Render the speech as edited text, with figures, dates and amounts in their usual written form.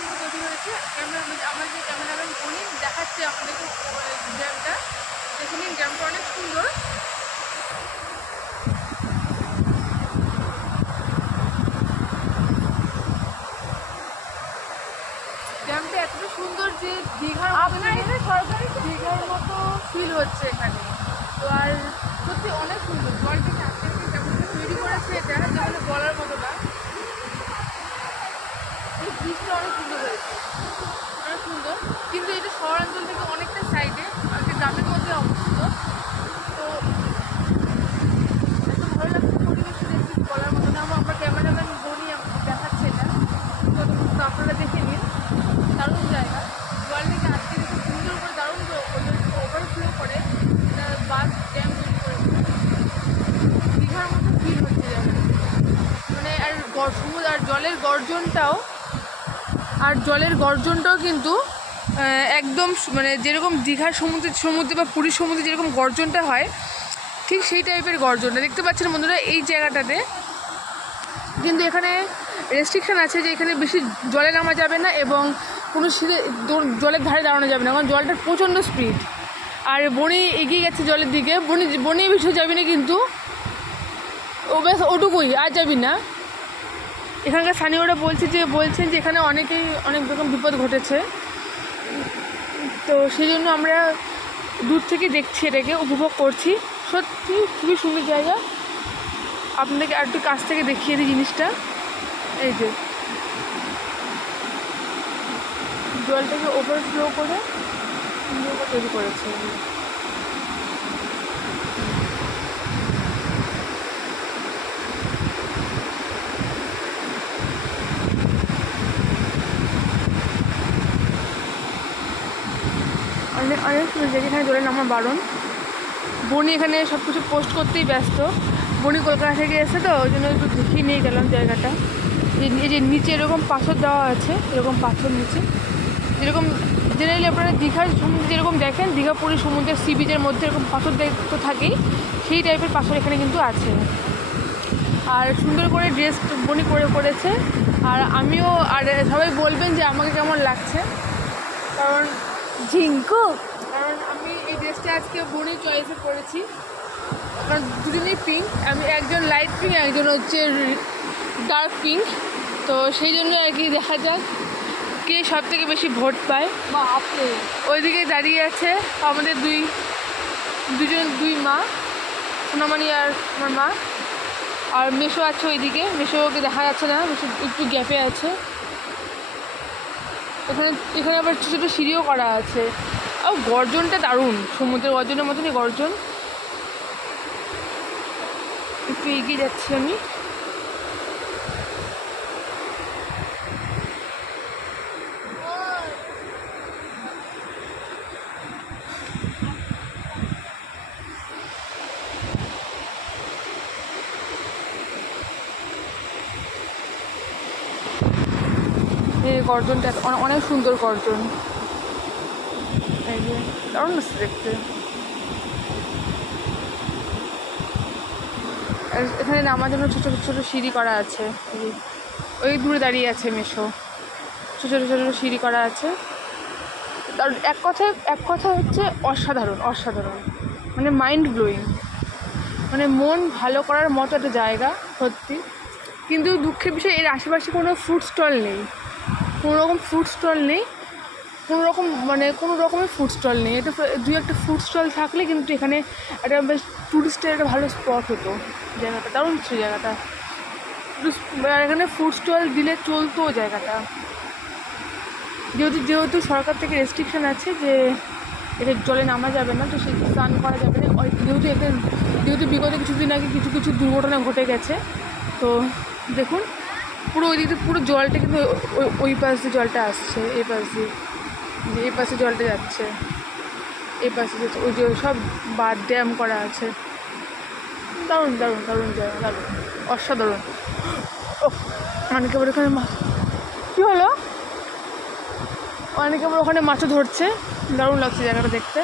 থেকে তৈরি হয়েছে। আমার যে ক্যামেরাম্যান উনি দেখাচ্ছে আমাদেরকে ড্যামটা, দেখে নিন ড্যামটা অনেক সুন্দর। ড্যামটা এতটা সুন্দর যে দীঘার মতো ফিল হচ্ছে এখানে। তো আর সত্যি অনেক সুন্দর, জলটাকে আজকে কেমন তৈরি করেছে এটা যেমন বলার মতো না। এই ব্রিজটা অনেক সুন্দর হয়েছে, অনেক সুন্দর, কিন্তু এটা শহরাঞ্চল থেকে অনেকটা সাইডে একটা গ্রামের মধ্যে অবস্থিত। তো এত ভালো লাগছে পরিবেশটা দেখছি বলার মতো না। আমার ক্যামেরাম্যান বনি দেখাচ্ছে এটা, তো আপনারা দেখে নিন। দারুণ জায়গা, জলটাকে আজকে দেখে সুন্দর করে দারুণ ওভারফ্লো করে এটা বাস ড্যাম তৈরি করেছে। দীঘার মতো ফিল হচ্ছে যেমন, মানে আর সমুদ্র আর জলের গর্জনটাও কিন্তু একদম মানে যেরকম দীঘার সমুদ্রে বা পুরীর সমুদ্রে যেরকম গর্জনটা হয় ঠিক সেই টাইপের গর্জনটা দেখতে পাচ্ছেন বন্ধুরা এই জায়গাটাতে। কিন্তু এখানে রেস্ট্রিকশান আছে যে এখানে বেশি জলে নামা যাবে না এবং কোনো জলের ধারে দাঁড়ানো যাবে না, কারণ জলটার প্রচণ্ড স্পিড। আর বনি এগিয়ে গেছে জলের দিকে, বনি বেশি যাবি না, কিন্তু ও ব্যাস ওটুকুই, আর যাবি না। এখানকার স্থানীয়রা বলছেন যে এখানে অনেক রকম বিপদ ঘটেছে, তো সেই জন্য আমরা দূর থেকে দেখছি, এটাকে উপভোগ করছি। সত্যি খুবই সুন্দর জায়গা। আপনাদেরকে আর একটু কাছ থেকে দেখিয়ে দিই জিনিসটা। এই যে জলটাকে ওভারফ্লো করে সুন্দর করে তৈরি করেছে। অনেক সুন্দর জায়গা, এখানে জলে নামা বারণ। বনি এখানে সব কিছু পোস্ট করতেই ব্যস্ত। বনি কলকাতা থেকে এসে, তো ওই জন্য একটু দেখিয়ে নিয়ে গেলাম জায়গাটা। এই যে নিচে এরকম পাথর দেওয়া আছে, এরকম পাথর নিচে যেরকম জেনারেলি আপনারা দীঘার সমুদ্রে যেরকম দেখেন, দীঘা পুরী সমুদ্রের সি বিচের মধ্যে এরকম পাথর তো থাকেই, সেই টাইপের পাথর এখানে কিন্তু আছে। আর সুন্দর করে ড্রেস বনি করেছে। আর আমিও, আর সবাই বলবেন যে আমাকে কেমন লাগছে, কারণ আমি এই ড্রেসটা আজকে বনি চয়েসে করেছি, কারণ দুজনেই পিঙ্ক। আমি একজন লাইট পিঙ্ক, একজন হচ্ছে ডার্ক পিঙ্ক, তো সেই জন্য আর কি দেখা যাক কে সব থেকে বেশি ভোট পায়। ওইদিকে দাঁড়িয়ে আছে আমাদের দুই মা, সোনামণি আর আমার মা, আর মেশো আছে ওইদিকে। মেশোকে দেখা যাচ্ছে না, মেশো একটু গ্যাপে আছে। এখানে আবার ছোটো ছোটো সিঁড়িও করা আছে। আর গর্জনটা দারুণ, সমুদ্রের গর্জনের মতনই গর্জন। একটু এগিয়ে যাচ্ছি আমি। এই গর্জনটা অনেক সুন্দর গর্জন, এই যে দারুণ লাগছে দেখতে। এখানে নামার জন্য ছোটো ছোটো সিঁড়ি করা আছে। ওই দূরে দাঁড়িয়ে আছে মেশো, ছোটো ছোটো সিঁড়ি করা আছে। তার এক কথা হচ্ছে অসাধারণ, মানে মাইন্ড ব্লোয়িং, মানে মন ভালো করার মতো একটা জায়গা সত্যি। কিন্তু দুঃখের বিষয় এর আশেপাশে কোনো ফুড স্টল নেই, কোনো রকমের ফুড স্টল নেই। এটা দুই একটা ফুড স্টল থাকলে কিন্তু এখানে একটা বেশ টুরিস্টের একটা ভালো স্পট হতো। জায়গাটা দারুণ ছিল জায়গাটা, এখানে ফুড স্টল দিলে চলতো জায়গাটা। যেহেতু সরকার থেকে রেস্ট্রিকশান আছে যে এটা জলে নামা যাবে না, তো সেই স্নান করা যাবে না। যেহেতু বিগত কিছুদিন আগে কিছু দুর্ঘটনা ঘটে গেছে, তো দেখুন পুরো ওই দিকে পুরো জলটা কিন্তু ওই পাশ দিয়ে জলটা আসছে, এই পাশে জলটা যাচ্ছে, এই পাশে ওই যে সব ড্যাম করা আছে। দারুণ জায়গা, অসাধারণ। অনেকে আবার ওখানে কী হলো, অনেকে আবার ওখানে মাছও ধরছে। দারুণ লাগছে জায়গাটা দেখতে।